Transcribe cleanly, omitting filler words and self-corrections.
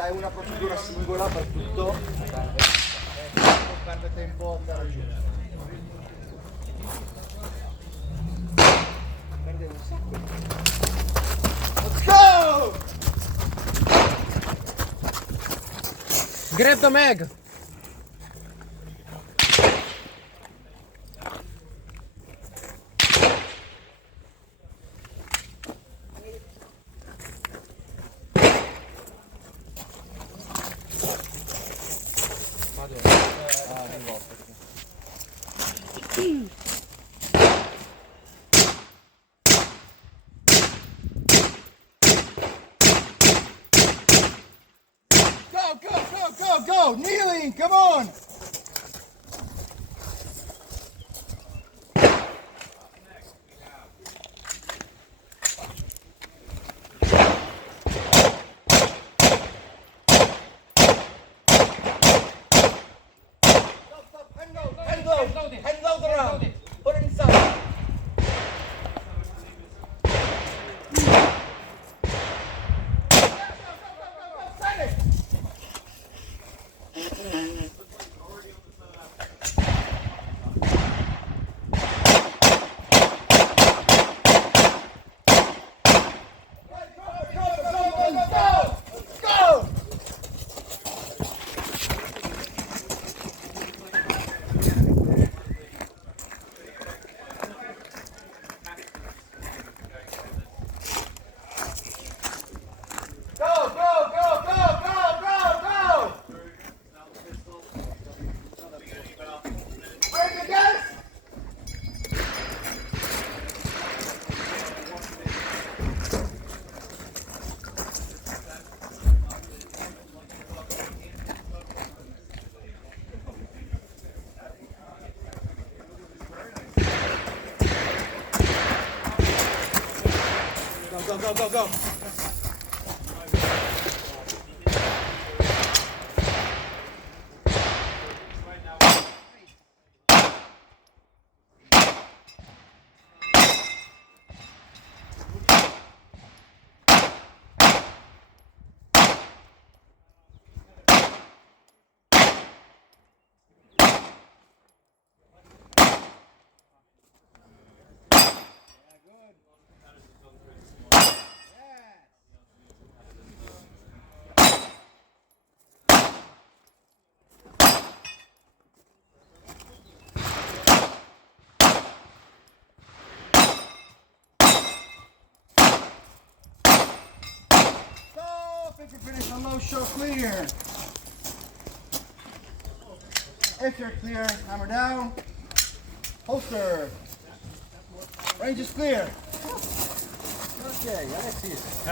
dai una procedura singola per tutto, non perde tempo a andare giù. Perde un sacco. Let's go! Grab the mag! Go! Kneeling, come on! Stop, hand load around. Put it inside. Go. If you're finished on low, show clear. If you're clear, hammer down. Holster. Range is clear. Okay, Alexis.